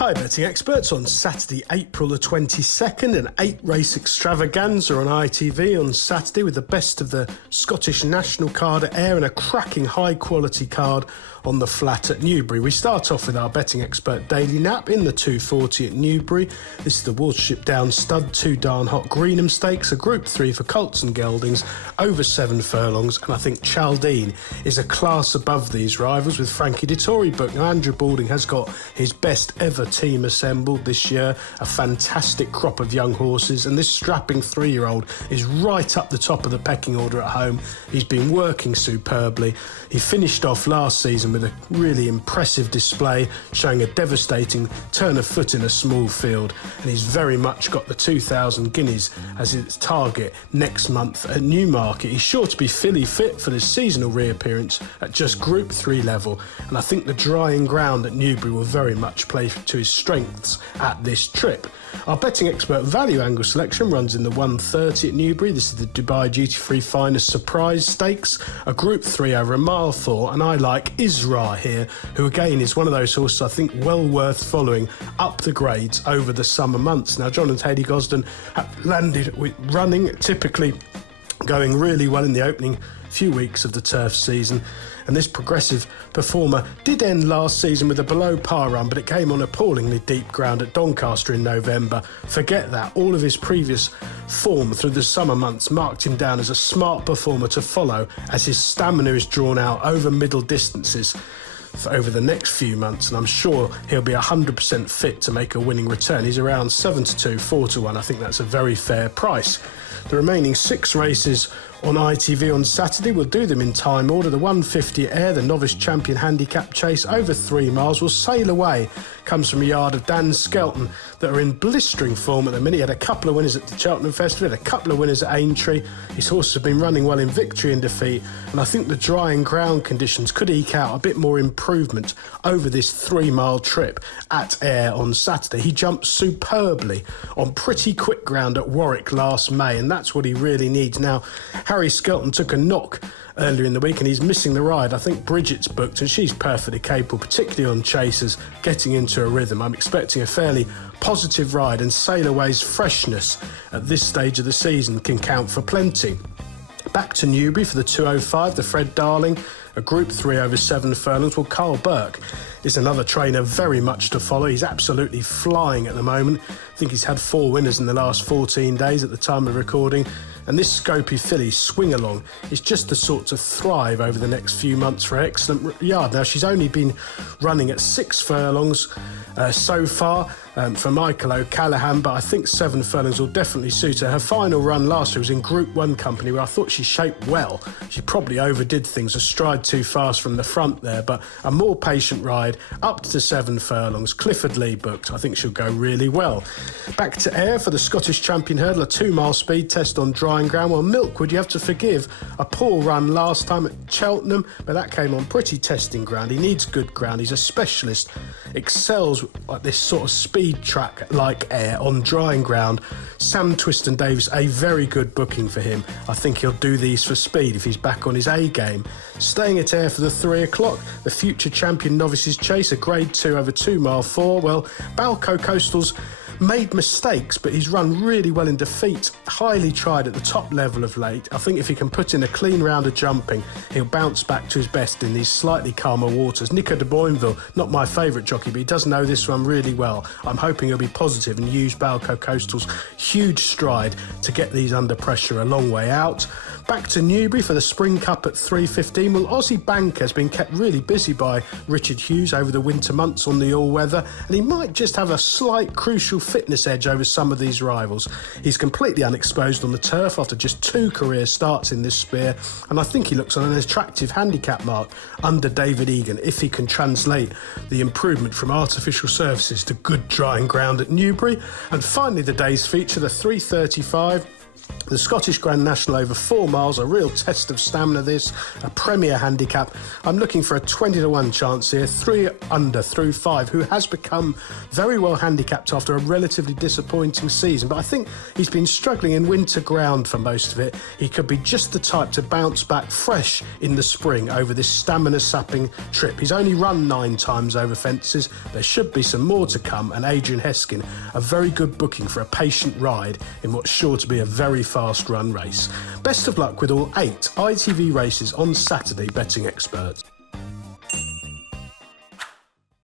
Hi betting experts, on Saturday April the 22nd, an 8-race extravaganza on ITV on Saturday with the best of the Scottish National card at Ayr and a cracking high quality card on the flat at Newbury. We start off with our betting expert Daily Nap in the 240 at Newbury. This is the Watership Down Stud 2 Darn Hot Greenham Stakes, a Group 3 for colts and geldings over 7 furlongs, and I think Chaldine is a class above these rivals with Frankie Dettori book. Now Andrew Balding has got his best ever team assembled this year, a fantastic crop of young horses, and this strapping 3-year-old is right up the top of the pecking order at home. He's been working superbly. He finished off last season with a really impressive display, showing a devastating turn of foot in a small field, and he's very much got the 2,000 guineas as its target next month at Newmarket. He's sure to be filly fit for the seasonal reappearance at just Group 3 level, and I think the drying ground at Newbury will very much play to his strengths at this trip. Our betting expert value angle selection runs in the 130 at Newbury. This is the Dubai Duty Free Finest Surprise Stakes, a Group 3 over a mile 4, and I like Isra here, who again is one of those horses I think well worth following up the grades over the summer months. Now John and Hayley Gosden have landed with running, typically going really well in the opening few weeks of the turf season, and this progressive performer did end last season with a below par run, but it came on appallingly deep ground at Doncaster in November. Forget that. All of his previous form through the summer months marked him down as a smart performer to follow as his stamina is drawn out over middle distances over the next few months, and I'm sure he'll be 100% fit to make a winning return. He's around 7-2, 4-1. I think that's a very fair price. The remaining 6 races on ITV on Saturday, we'll do them in time order. The 150 at Ayr, the Novice Champion Handicap Chase over 3 miles, will sail away. Comes from a yard of Dan Skelton that are in blistering form at the minute. He had a couple of winners at the Cheltenham Festival, had a couple of winners at Aintree. His horses have been running well in victory and defeat, and I think the drying ground conditions could eke out a bit more improvement over this 3-mile trip at Ayr on Saturday. He jumped superbly on pretty quick ground at Warwick last May, and that's what he really needs now. Harry Skelton took a knock earlier in the week and he's missing the ride. I think Bridget's booked and she's perfectly capable, particularly on chasers, getting into a rhythm. I'm expecting a fairly positive ride, and Sail Away's freshness at this stage of the season can count for plenty. Back to Newbury for the 205, the Fred Darling, a Group 3 over 7 furlongs. Well, Carl Burke is another trainer very much to follow. He's absolutely flying at the moment. I think he's had 4 winners in the last 14 days at the time of recording. And this Scopy filly, Swing Along, is just the sort to thrive over the next few months for an excellent yard. Now, she's only been running at 6 furlongs so far for Michael O'Callaghan, but I think 7 furlongs will definitely suit her. Her final run last year was in Group 1 company, where I thought she shaped well. She probably overdid things, a stride too fast from the front there, but a more patient ride up to 7 furlongs. Clifford Lee booked. I think she'll go really well. Back to Ayr for the Scottish Champion Hurdle, a 2-mile speed test on drying ground. Well, Milkwood, you have to forgive a poor run last time at Cheltenham, but that came on pretty testing ground. He needs good ground. He's a specialist, excels at this sort of speed track like Ayr on drying ground. Sam Twiston Davis, a very good booking for him. I think he'll do these for speed if he's back on his A game. Staying at Ayr for the 3 o'clock, the Future Champion Novices Chase, a Grade 2 over 2-mile 4. Well, Balco Coastal's made mistakes, but he's run really well in defeat, highly tried at the top level of late. I think if he can put in a clean round of jumping, he'll bounce back to his best in these slightly calmer waters. Nico de Boinville, not my favourite jockey, but he does know this one really well. I'm hoping he'll be positive and use Balco Coastal's huge stride to get these under pressure a long way out. Back to Newbury for the Spring Cup at 3:15. Well, Aussie Banker has been kept really busy by Richard Hughes over the winter months on the all-weather, and he might just have a slight crucial fitness edge over some of these rivals. He's completely unexposed on the turf after just 2 career starts in this sphere, and I think he looks on an attractive handicap mark under David Egan if he can translate the improvement from artificial surfaces to good drying ground at Newbury. And finally, the day's feature, the 3:35. The Scottish Grand National over 4 miles, a real test of stamina this, a premier handicap. I'm looking for a 20-1 chance here, 3 under through 5, who has become very well handicapped after a relatively disappointing season, but I think he's been struggling in winter ground for most of it. He could be just the type to bounce back fresh in the spring over this stamina-sapping trip. He's only run 9 times over fences. There should be some more to come, and Adrian Heskin, a very good booking for a patient ride in what's sure to be a very fast run race. Best of luck with all 8 ITV races on Saturday, betting experts.